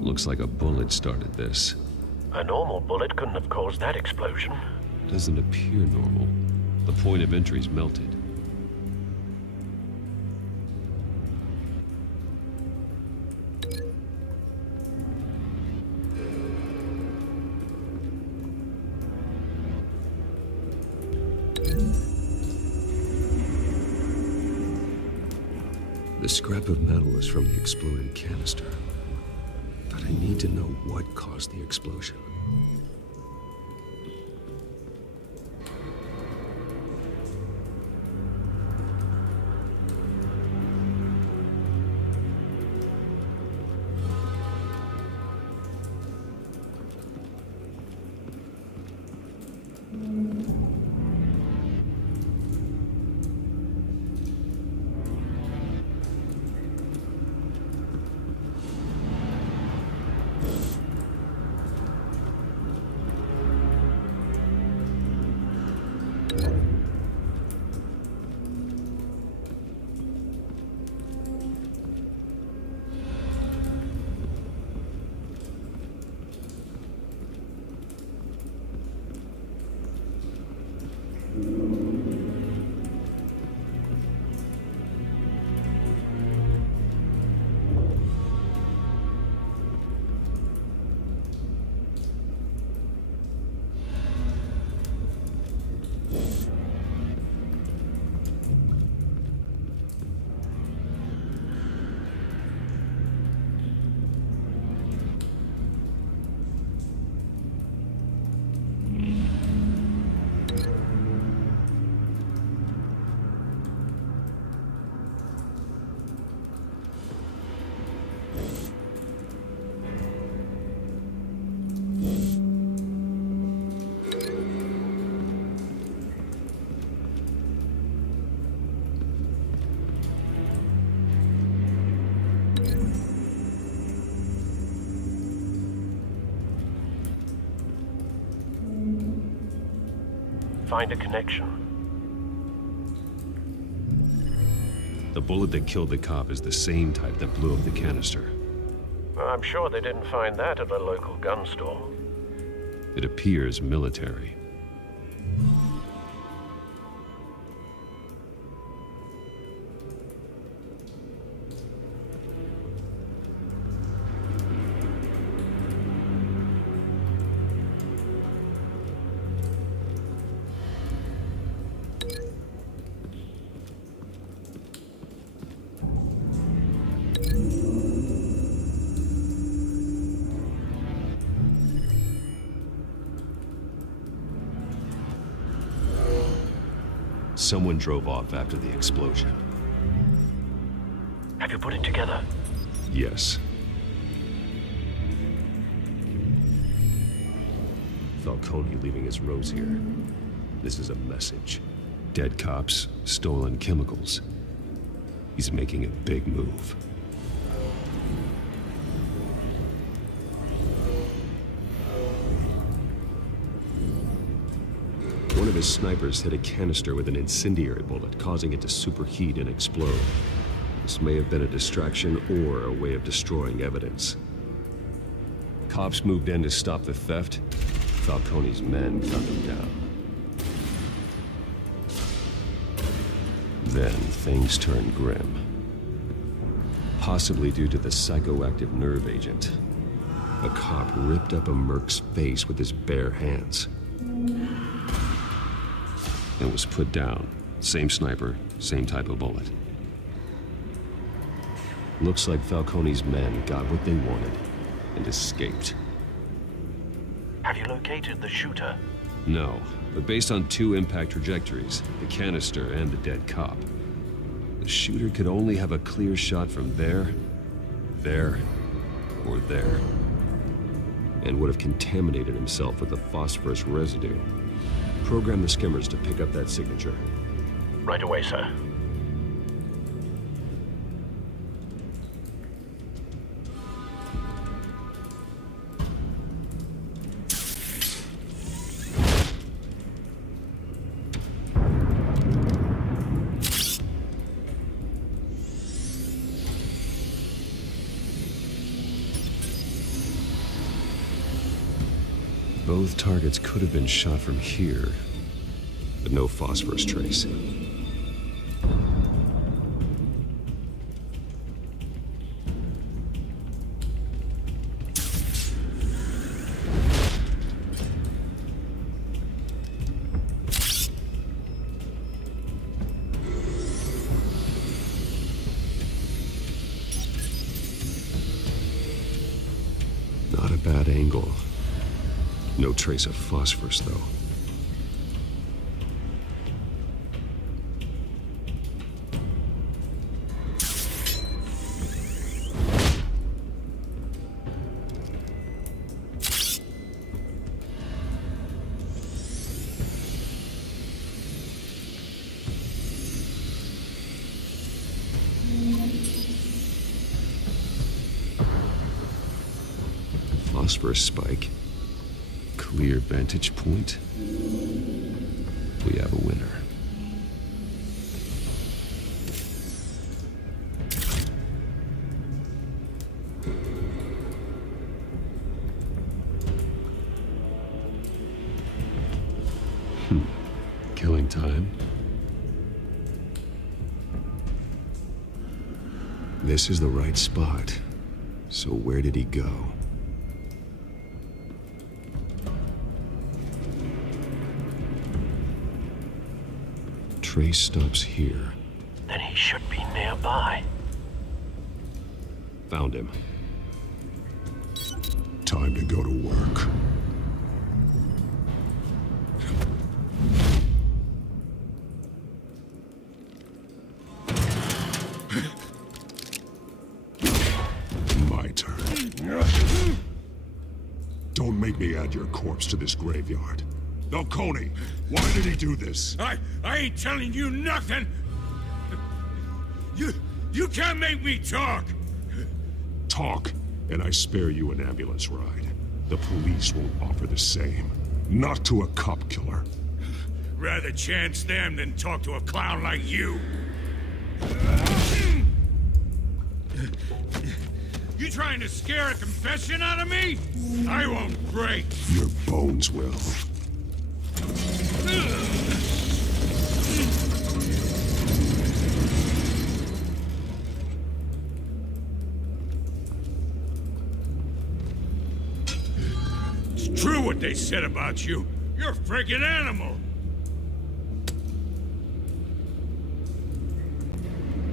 Looks like a bullet started this. A normal bullet couldn't have caused that explosion. Doesn't appear normal. The point of entry's melted. The scrap of metal is from the exploded canister. But I need to know what caused the explosion. Find a connection. The bullet that killed the cop is the same type that blew up the canister. Well, I'm sure they didn't find that at a local gun store. It appears military. Someone drove off after the explosion. Have you put it together? Yes. Falcone leaving his rose here. This is a message. Dead cops, stolen chemicals. He's making a big move. One of his snipers hit a canister with an incendiary bullet, causing it to superheat and explode. This may have been a distraction or a way of destroying evidence. Cops moved in to stop the theft. Falcone's men cut them down. Then things turned grim. Possibly due to the psychoactive nerve agent. A cop ripped up a merc's face with his bare hands. And was put down. Same sniper, same type of bullet. Looks like Falcone's men got what they wanted and escaped. Have you located the shooter? No, but based on 2 impact trajectories, the canister and the dead cop, the shooter could only have a clear shot from there, or there, and would have contaminated himself with the phosphorus residue. Program the skimmers to pick up that signature. Right away, sir. Both targets could have been shot from here, but no phosphorus trace. Not a bad angle. No trace of phosphorus, though. Phosphorus spike. Clear vantage point. We have a winner. Killing time. This is the right spot. So where did he go? Trace stops here. Then he should be nearby. Found him. Time to go to work. My turn. Don't make me add your corpse to this graveyard. Falcone, why did he do this? I ain't telling you nothing! You can't make me talk! Talk, and I spare you an ambulance ride. The police won't offer the same. Not to a cop killer. Rather chance them than talk to a clown like you. You trying to scare a confession out of me? I won't break! Your bones will. It's true what they said about you. You're a freaking animal.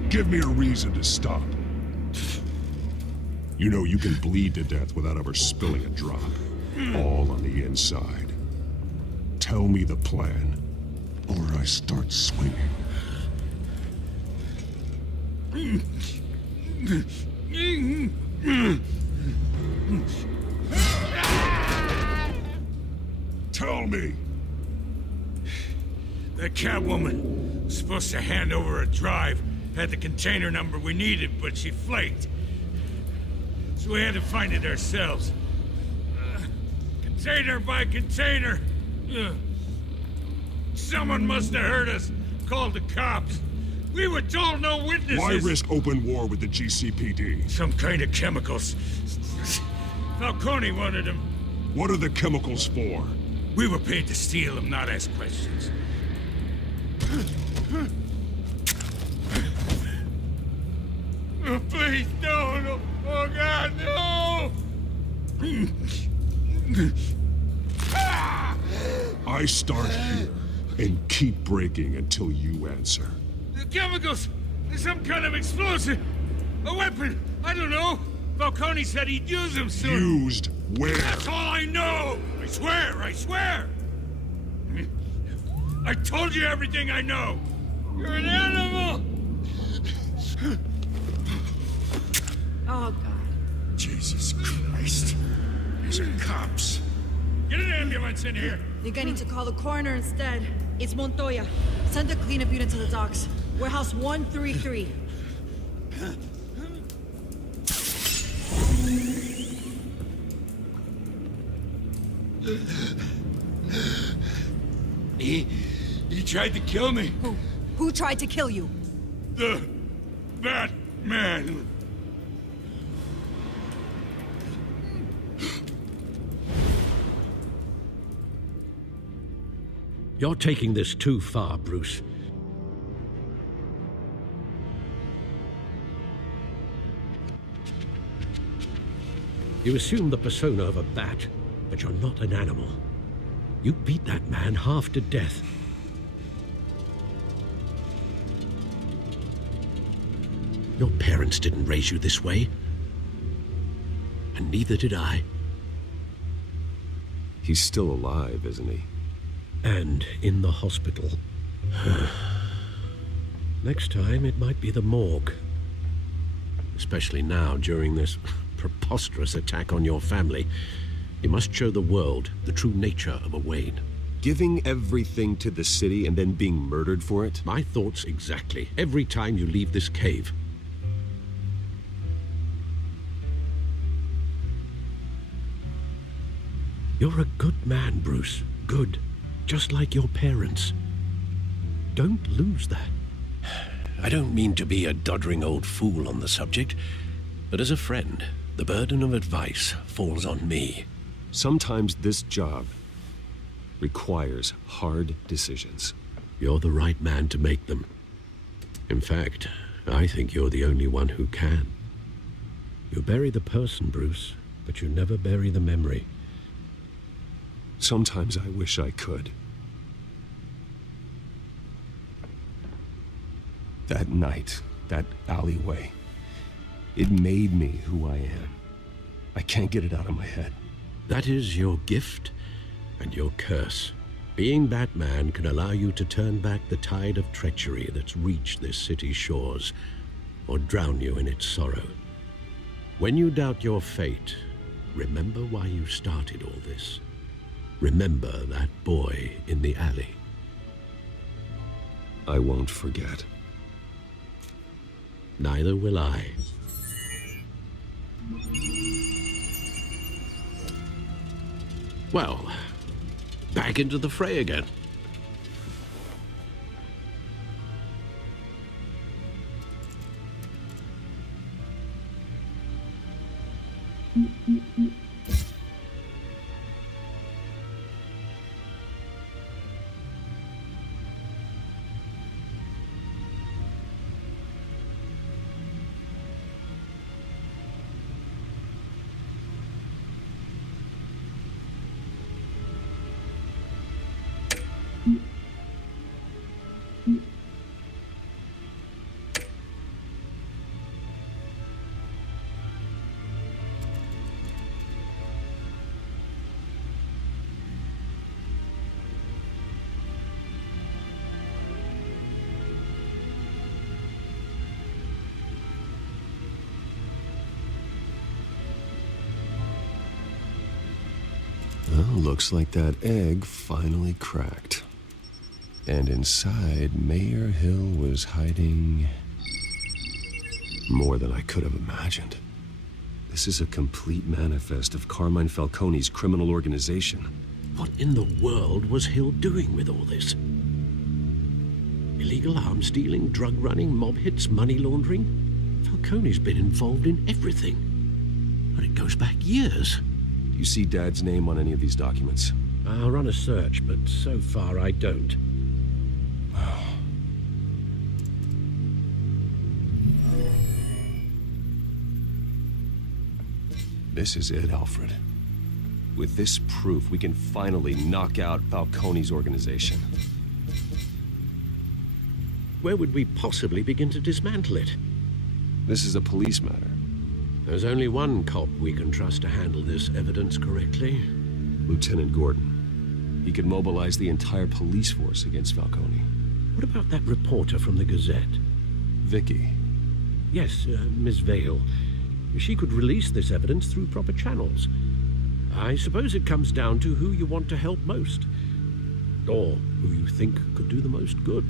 Give me a reason to stop. You know you can bleed to death without ever spilling a drop. All on the inside. Tell me the plan, or I start swinging. Tell me! That Catwoman was supposed to hand over a drive, had the container number we needed, but she flaked. So we had to find it ourselves. Container by container. Someone must have heard us, called the cops. We were told no witnesses. Why risk open war with the GCPD? Some kind of chemicals. Falcone wanted them. What are the chemicals for? We were paid to steal them, not ask questions. Oh, please, no. Oh, God, no! I start here and keep breaking until you answer. The chemicals! Some kind of explosive! A weapon! I don't know! Falcone said he'd use them soon! Used where? That's all I know! I swear! I told you everything I know! You're an animal! Oh, God. Jesus Christ. These are cops. Get an ambulance in here! You're gonna need to call the coroner instead. It's Montoya. Send a cleanup unit to the docks. Warehouse 133. He tried to kill me. Who tried to kill you? The Batman. You're taking this too far, Bruce. You assume the persona of a bat, but you're not an animal. You beat that man half to death. Your parents didn't raise you this way. And neither did I. He's still alive, isn't he? And in the hospital. Next time, it might be the morgue. Especially now, during this preposterous attack on your family. You must show the world the true nature of a Wayne. Giving everything to the city and then being murdered for it? My thoughts exactly. Every time you leave this cave. You're a good man, Bruce. Good. Just like your parents. Don't lose that. I don't mean to be a doddering old fool on the subject, but as a friend, the burden of advice falls on me. Sometimes this job requires hard decisions. You're the right man to make them. In fact, I think you're the only one who can. You bury the person, Bruce, but you never bury the memory. Sometimes I wish I could. That night, that alleyway, it made me who I am. I can't get it out of my head. That is your gift and your curse. Being Batman can allow you to turn back the tide of treachery that's reached this city's shores, or drown you in its sorrow. When you doubt your fate, remember why you started all this. Remember that boy in the alley. I won't forget. Neither will I. Well, back into the fray again. Looks like that egg finally cracked. And inside, Mayor Hill was hiding more than I could have imagined. This is a complete manifest of Carmine Falcone's criminal organization. What in the world was Hill doing with all this? Illegal arms dealing, drug running, mob hits, money laundering? Falcone's been involved in everything. And it goes back years. Do you see Dad's name on any of these documents? I'll run a search, but so far I don't. This is it, Alfred. With this proof, we can finally knock out Falcone's organization. Where would we possibly begin to dismantle it? This is a police matter. There's only one cop we can trust to handle this evidence correctly. Lieutenant Gordon. He could mobilize the entire police force against Falcone. What about that reporter from the Gazette? Vicky. Yes, Miss Vale. She could release this evidence through proper channels. I suppose it comes down to who you want to help most. Or who you think could do the most good.